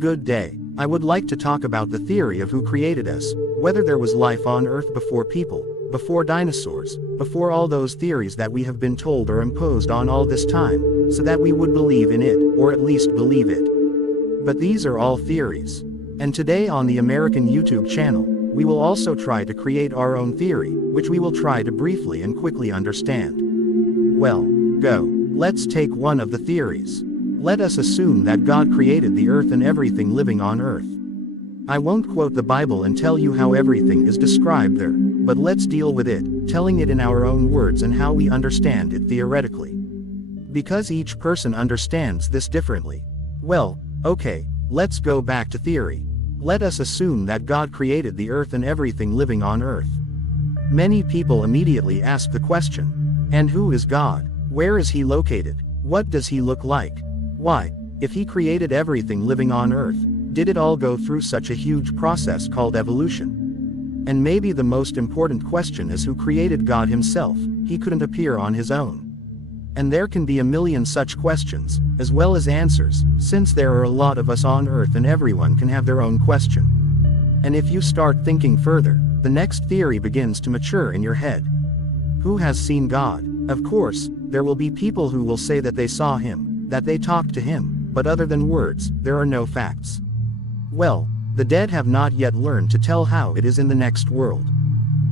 Good day. I would like to talk about the theory of who created us, whether there was life on Earth before people, before dinosaurs, before all those theories that we have been told or imposed on all this time, so that we would believe in it, or at least believe it. But these are all theories. And today on the American YouTube channel, we will also try to create our own theory, which we will try to briefly and quickly understand. Well, go. Let's take one of the theories. Let us assume that God created the earth and everything living on earth. I won't quote the Bible and tell you how everything is described there, but let's deal with it, telling it in our own words and how we understand it theoretically. Because each person understands this differently. Well, okay, let's go back to theory. Let us assume that God created the earth and everything living on earth. Many people immediately ask the question, and who is God? Where is he located? What does he look like? Why, if he created everything living on earth, did it all go through such a huge process called evolution? And maybe the most important question is who created God himself. He couldn't appear on his own. And there can be a million such questions, as well as answers, since there are a lot of us on earth and everyone can have their own question. And if you start thinking further, the next theory begins to mature in your head. Who has seen God? Of course, there will be people who will say that they saw him, that they talked to him, but other than words, there are no facts. Well, the dead have not yet learned to tell how it is in the next world.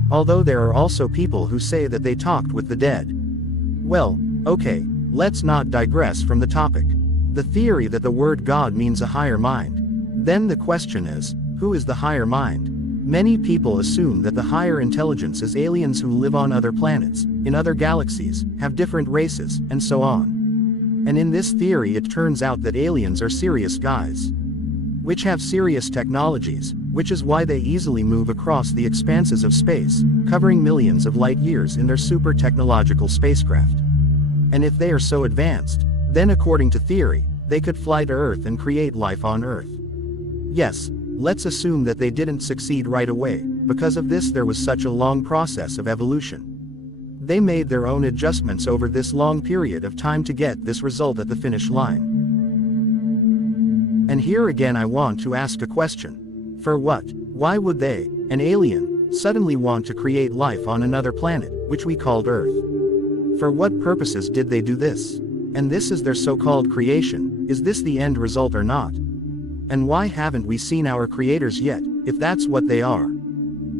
Although there are also people who say that they talked with the dead. Well, okay, let's not digress from the topic. The theory that the word God means a higher mind. Then the question is, who is the higher mind? Many people assume that the higher intelligence is aliens who live on other planets, in other galaxies, have different races, and so on. And in this theory it turns out that aliens are serious guys, which have serious technologies, which is why they easily move across the expanses of space, covering millions of light years in their super technological spacecraft. And if they are so advanced, then according to theory, they could fly to Earth and create life on Earth. Yes, let's assume that they didn't succeed right away, because of this there was such a long process of evolution. They made their own adjustments over this long period of time to get this result at the finish line. And here again I want to ask a question. For what? Why would they, an alien, suddenly want to create life on another planet, which we called Earth? For what purposes did they do this? And this is their so-called creation. Is this the end result or not? And why haven't we seen our creators yet, if that's what they are?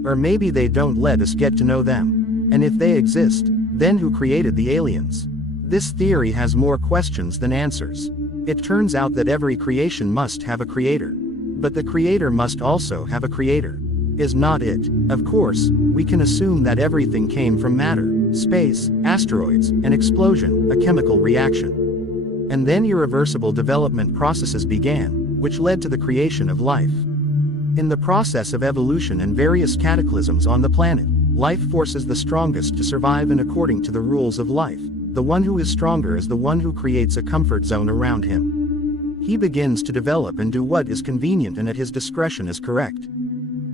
Or maybe they don't let us get to know them. And if they exist, then who created the aliens? This theory has more questions than answers. It turns out that every creation must have a creator. But the creator must also have a creator. Is not it? Of course, we can assume that everything came from matter, space, asteroids, an explosion, a chemical reaction. And then irreversible development processes began, which led to the creation of life. In the process of evolution and various cataclysms on the planet, life forces the strongest to survive, and according to the rules of life, the one who is stronger is the one who creates a comfort zone around him. He begins to develop and do what is convenient and at his discretion is correct.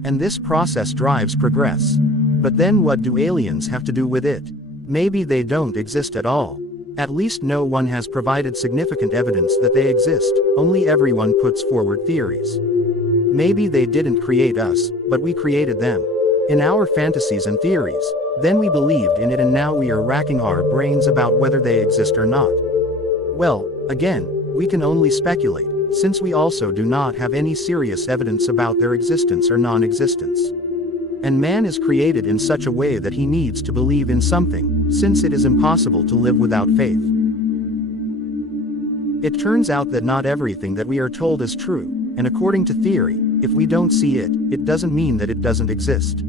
And this process drives progress. But then what do aliens have to do with it? Maybe they don't exist at all. At least no one has provided significant evidence that they exist, only everyone puts forward theories. Maybe they didn't create us, but we created them. In our fantasies and theories, then we believed in it, and now we are racking our brains about whether they exist or not. Well, again, we can only speculate, since we also do not have any serious evidence about their existence or non-existence. And man is created in such a way that he needs to believe in something, since it is impossible to live without faith. It turns out that not everything that we are told is true, and according to theory, if we don't see it, it doesn't mean that it doesn't exist.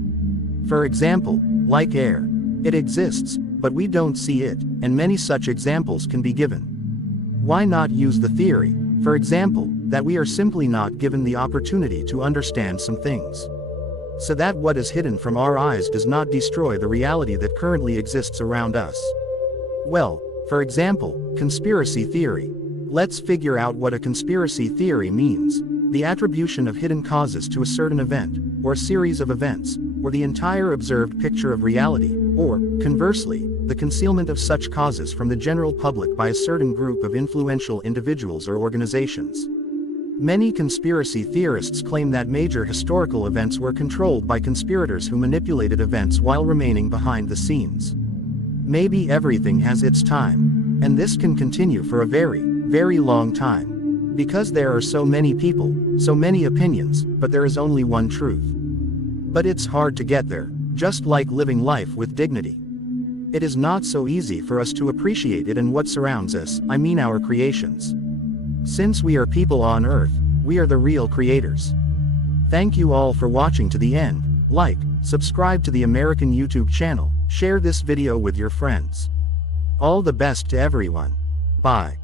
For example, like air. It exists, but we don't see it, and many such examples can be given. Why not use the theory, for example, that we are simply not given the opportunity to understand some things? So that what is hidden from our eyes does not destroy the reality that currently exists around us. Well, for example, conspiracy theory. Let's figure out what a conspiracy theory means. The attribution of hidden causes to a certain event, or a series of events, or the entire observed picture of reality, or, conversely, the concealment of such causes from the general public by a certain group of influential individuals or organizations. Many conspiracy theorists claim that major historical events were controlled by conspirators who manipulated events while remaining behind the scenes. Maybe everything has its time. And this can continue for a very, very long time. Because there are so many people, so many opinions, but there is only one truth. But it's hard to get there, just like living life with dignity. It is not so easy for us to appreciate it and what surrounds us, I mean our creations. Since we are people on Earth, we are the real creators. Thank you all for watching to the end. Like, subscribe to the American YouTube channel, share this video with your friends. All the best to everyone. Bye.